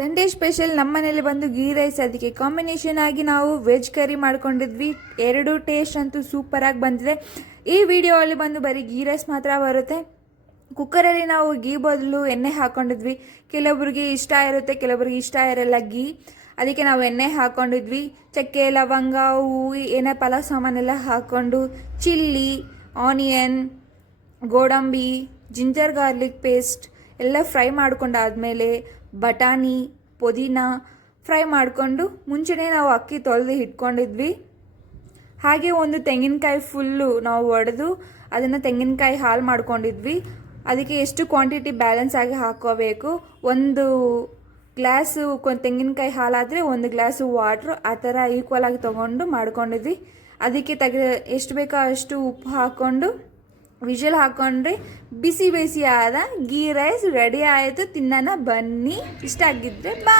Sunday special ನಮ್ಮ ಮನೇಲಿ ಬಂದು ಗೀ ರೈಸ್. ಅದಕ್ಕೆ ಕಾಂಬಿನೇಷನ್ ಆಗಿ ನಾವು ವೆಜ್ ಕರಿ ಮಾಡ್ಕೊಂಡಿದ್ವಿ. ಎರಡು ಟೇಸ್ಟ್ ಅಂತೂ ಸೂಪರಾಗಿ ಬಂದಿದೆ. ಈ ವಿಡಿಯೋಲ್ಲಿ ಬಂದು ಬರೀ ಗೀ ರೈಸ್ ಮಾತ್ರ ಬರುತ್ತೆ. ಕುಕ್ಕರಲ್ಲಿ ನಾವು ಗೀ ಬದಲು ಎಣ್ಣೆ ಹಾಕ್ಕೊಂಡಿದ್ವಿ. ಕೆಲವರಿಗೆ ಇಷ್ಟ ಇರುತ್ತೆ, ಕೆಲವರಿಗೆ ಇಷ್ಟ ಇರಲ್ಲ ಗೀ. ಅದಕ್ಕೆ ನಾವು ಎಣ್ಣೆ ಹಾಕ್ಕೊಂಡಿದ್ವಿ. ಚಕ್ಕೆ, ಲವಂಗ, ಹೂವು, ಏನೇ ಪಲಾವ್ ಸಾಮಾನೆಲ್ಲ ಹಾಕ್ಕೊಂಡು ಚಿಲ್ಲಿ, ಆನಿಯನ್, ಗೋಡಂಬಿ, ಜಿಂಜರ್ ಗಾರ್ಲಿಕ್ ಪೇಸ್ಟ್ ಎಲ್ಲ ಫ್ರೈ ಮಾಡ್ಕೊಂಡಾದ್ಮೇಲೆ ಬಟಾಣಿ, ಪುದೀನ ಫ್ರೈ ಮಾಡಿಕೊಂಡು ಮುಂಚೆನೇ ನಾವು ಅಕ್ಕಿ ತೊಳೆದು ಇಟ್ಕೊಂಡಿದ್ವಿ. ಹಾಗೆ ಒಂದು ತೆಂಗಿನಕಾಯಿ ಫುಲ್ಲು ನಾವು ಒಡೆದು ಅದನ್ನು ತೆಂಗಿನಕಾಯಿ ಹಾಲು ಮಾಡ್ಕೊಂಡಿದ್ವಿ. ಅದಕ್ಕೆ ಎಷ್ಟು ಕ್ವಾಂಟಿಟಿ ಬ್ಯಾಲೆನ್ಸ್ ಆಗಿ ಹಾಕ್ಕೋಬೇಕು. ಒಂದು ಗ್ಲಾಸು ತೆಂಗಿನಕಾಯಿ ಹಾಲಾದರೆ ಒಂದು ಗ್ಲಾಸು ವಾಟ್ರು, ಆ ಥರ ಈಕ್ವಲ್ ಆಗಿ ತೊಗೊಂಡು ಮಾಡ್ಕೊಂಡಿದ್ವಿ. ಅದಕ್ಕೆ ಎಷ್ಟು ಬೇಕೋ ಅಷ್ಟು ಉಪ್ಪು ಹಾಕ್ಕೊಂಡು ವಿಷಲ್ ಹಾಕ್ಕೊಂಡ್ರೆ ಬಿಸಿ ಬಿಸಿ ಆದ ಗೀ ರೈಸ್ ರೆಡಿ ಆಯಿತು. ತಿನ್ನೋಣ ಬನ್ನಿ. ಇಷ್ಟ ಆಗಿದ್ರೆ ಬಾ.